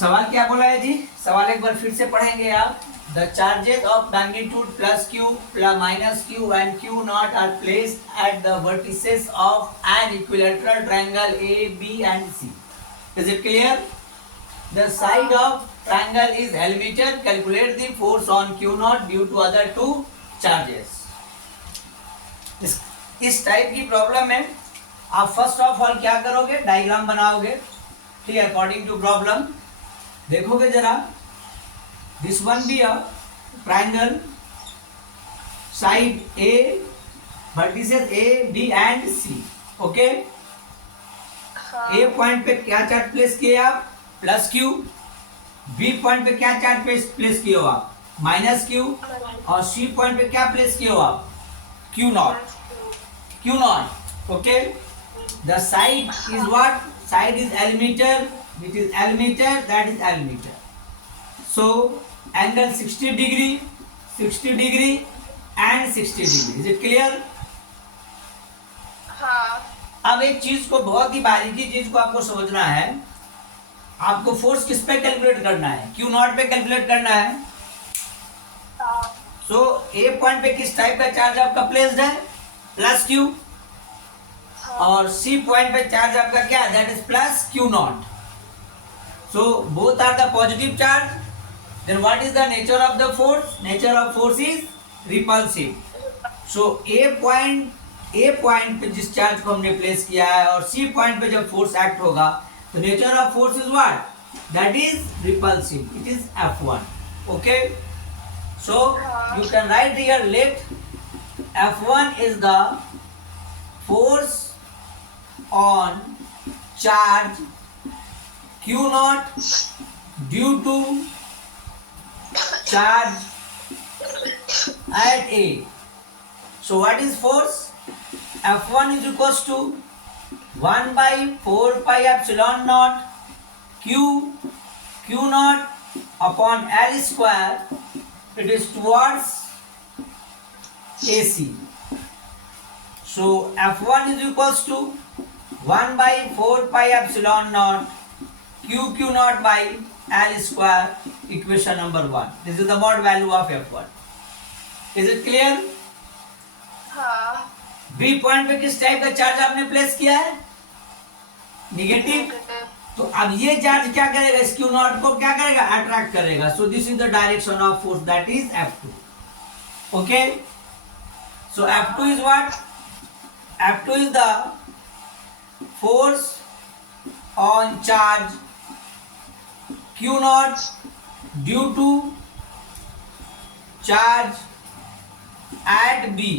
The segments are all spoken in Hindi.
सवाल क्या बोला है जी? सवाल एक बार फिर से पढ़ेंगे आप। The charges of magnitude plus q minus q and q nought are placed at the vertices of an equilateral triangle A B and C. Is it clear? The side of triangle is l metre. Calculate the force on q nought due to other two charges. इस टाइप की प्रॉब्लम में आप फर्स्ट ऑफ ऑल क्या करोगे? डायग्राम बनाओगे, ठीक है, अकॉर्डिंग टू प्रॉब्लम। देखोगे जरा, this one be a triangle, side A, vertices A B and C. Okay, A point पे क्या चार्ज प्लेस किए आप? Plus Q. बी पॉइंट पे क्या चार्ज प्लेस किए हो आप? Minus Q. और सी पॉइंट पे क्या प्लेस किए हो आप? Q not. Q not. Okay, the side is what? Side is almeter, which is almeter, that is almeter. So angle 60 degree, 60 degree and 60 degree. Is it clear? हाँ। अब एक चीज को, बहुत ही बारीकी चीज को आपको समझना है। आपको फोर्स किस पे कैलकुलेट करना है? क्यू नॉट पे कैलकुलेट करना है। सो ए पॉइंट पे किस टाइप का चार्ज आपका प्लेस्ड है? Plus Q. और सी पॉइंट पे चार्ज आपका क्या? That is plus Q naught. So both are the positive charge. Then what is the nature of the force? Nature of force is repulsive. So A point पे जिस चार्ज को हमने प्लेस किया है और सी पॉइंट पे जब फोर्स एक्ट होगा तो nature of force is what? That is repulsive. It is F1। Okay, so you can write here, let F1 is the force on charge Q naught due to charge at A. So what is force? F1 is equals to 1 by 4 pi epsilon naught Q naught upon L square. It is towards AC. So F1 is equals to 1 by 4 pi epsilon naught Q naught by L square. Equation number 1. This is the mod value of F1. Is it clear? हाँ। B पॉइंट पे किस टाइप का चार्ज आपने प्लेस किया है? निगेटिव। तो अब ये चार्ज क्या करेगा? इस Q नॉट को क्या करेगा? अट्रैक्ट करेगा। So this is the direction of force, that is F2. Okay? So F2 is what? F2 is the force on charge Q naught due to charge at B.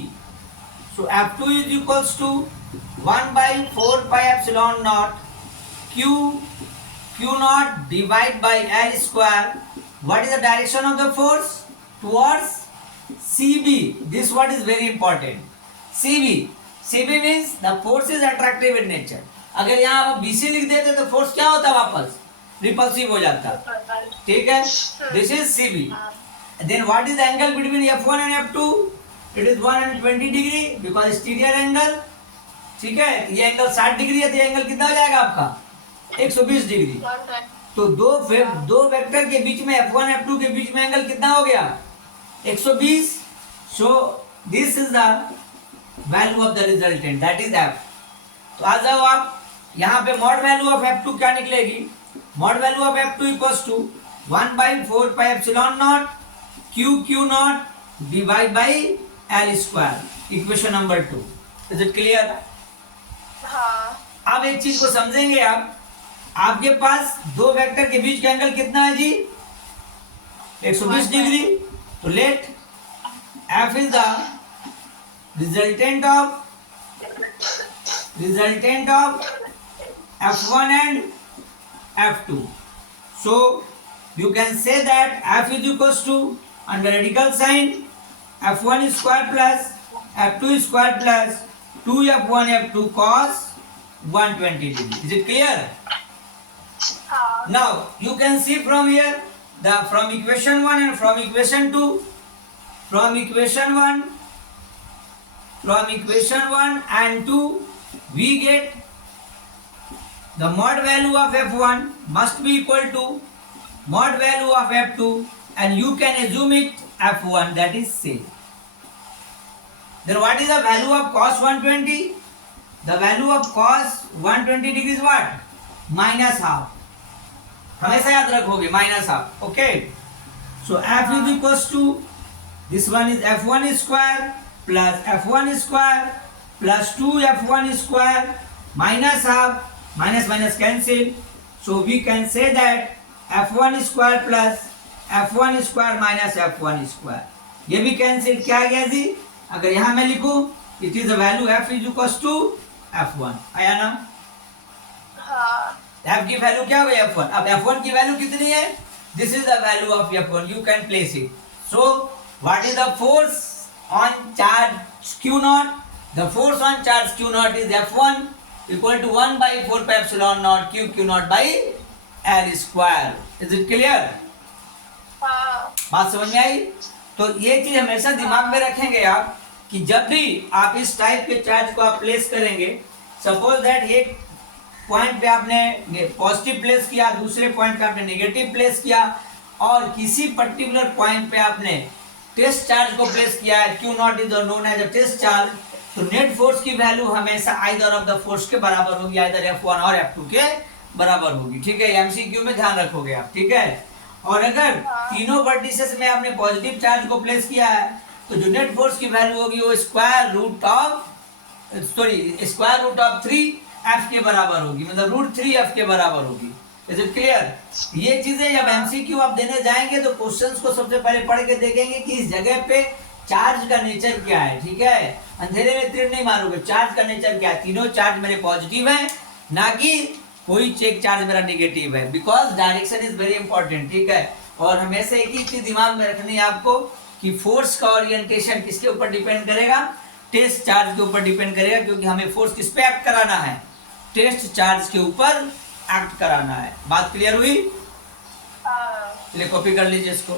So F2 is equals to 1 by 4 pi epsilon naught Q naught divided by L square. What is the direction of the force? Towards CB. This one is very important. CB means the force is attractive in nature. अगर यहाँ आप BC लिख देते तो फोर्स क्या होता? वापस रिपल्सिव हो जाता। ठीक है, this is CB. Then what is the angle between F1 and F2? It is 120 degree because exterior angle. ठीक है, ये एंगल 60 डिग्री है तो ये एंगल कितना हो जाएगा आपका? 120 डिग्री। तो दो वेक्टर के बीच में F1 F2 के बीच में एंगल कितना हो गया? 120. So this is the value of the resultant, that is F. तो आ जाओ आप, यहाँ पे मॉड वैल्यू ऑफ F2 क्या निकलेगी? Mod value of F2 equals to 1 by 4 pi epsilon naught Q naught divide by L square. Equation number 2. Is it clear? हाँ। अब एक चीज को समझेंगे आप, आपके पास दो वेक्टर के बीच का एंगल कितना है जी? 120 डिग्री। तो let F is the resultant of F1 and F2. So you can say that F is equals to, under radical sign, F1 square plus F2 square plus 2F1 F2 cos 120 degree. Is it clear? Now you can see from here, from equation 1 and from equation 2, from equation 1 and 2 we get the mod value of F1 must be equal to mod value of F2 and you can assume it F1, that is same. Then what is the value of cos 120? The value of cos 120 degree is what? Minus half. हमेशा याद रखोगे minus half. Okay. So F is equals to, this one is F1 square plus F1 square plus 2 F1 square minus half, minus minus cancel. So we can say that F1 square plus F1 square minus F1 square. ये भी कैंसिल क्या आ गया जी? अगर यहाँ मैं लिखूं, it is the value F is equals to F1. आया ना? हाँ. F की वैल्यू क्या हो गई F1? अब F1 की वैल्यू कितनी है? This is the value of F1. You can place it. So what is the force on charge Q naught? The force on charge Q naught is F1 equal to 1 by 4 pi epsilon naught Q naught by L square. Is it clear? हाँ. बात समझ में आई? तो ये चीज हमेशा दिमाग में रखेंगे आप कि जब भी आप इस टाइप के चार्ज को आप प्लेस करेंगे, सपोज दैट एक पॉइंट पे आपने पॉजिटिव प्लेस किया, दूसरे पॉइंट पे आपने नेगेटिव प्लेस किया और किसी पर्टिकुलर पॉइंट पे आपने टेस्ट चार्ज को प्लेस किया है, Q naught is known as a test charge, तो नेट फोर्स की वैल्यू हमेशा आइदर ऑफ द फोर्स के बराबर होगी, आइदर F1 और F2 के बराबर होगी. ठीक है, एमसीक्यू में ध्यान रखोगे आप. ठीक है, और अगर तीनों वर्टिसेस में आपने पॉजिटिव चार्ज को प्लेस किया है तो जो नेट फोर्स की वैल्यू होगी वो स्क्वायर रूट ऑफ 3F के बराबर होगी, मतलब √3F के बराबर होगी. Is it clear? ये चीजें जब एमसीक्यू आप देने जाएंगे तो क्वेश्चंस को सबसे पहले पढ़ के देखेंगे कि इस जगह पे चार्ज का नेचर क्या है. ठीक है, अंधेरे में तीर नहीं मारोगे, चार्ज का नेचर क्या है. तीनों चार्ज मेरे पॉजिटिव है, ना कि कोई चेक चार्ज मेरा नेगेटिव है, because direction is very important. ठीक है, और हमेशा एक ही चीज दिमाग में रखनी है आपको कि फोर्स का ओरिएंटेशन किसके ऊपर डिपेंड करेगा? टेस्ट चार्ज के ऊपर डिपेंड करेगा, क्योंकि हमें फोर्स किस पे एक्ट कराना है? टेस्ट चार्ज के ऊपर एक्ट कराना है. बात क्लियर हुई? हाँ. चलिए कॉपी कर लीजिए इसको.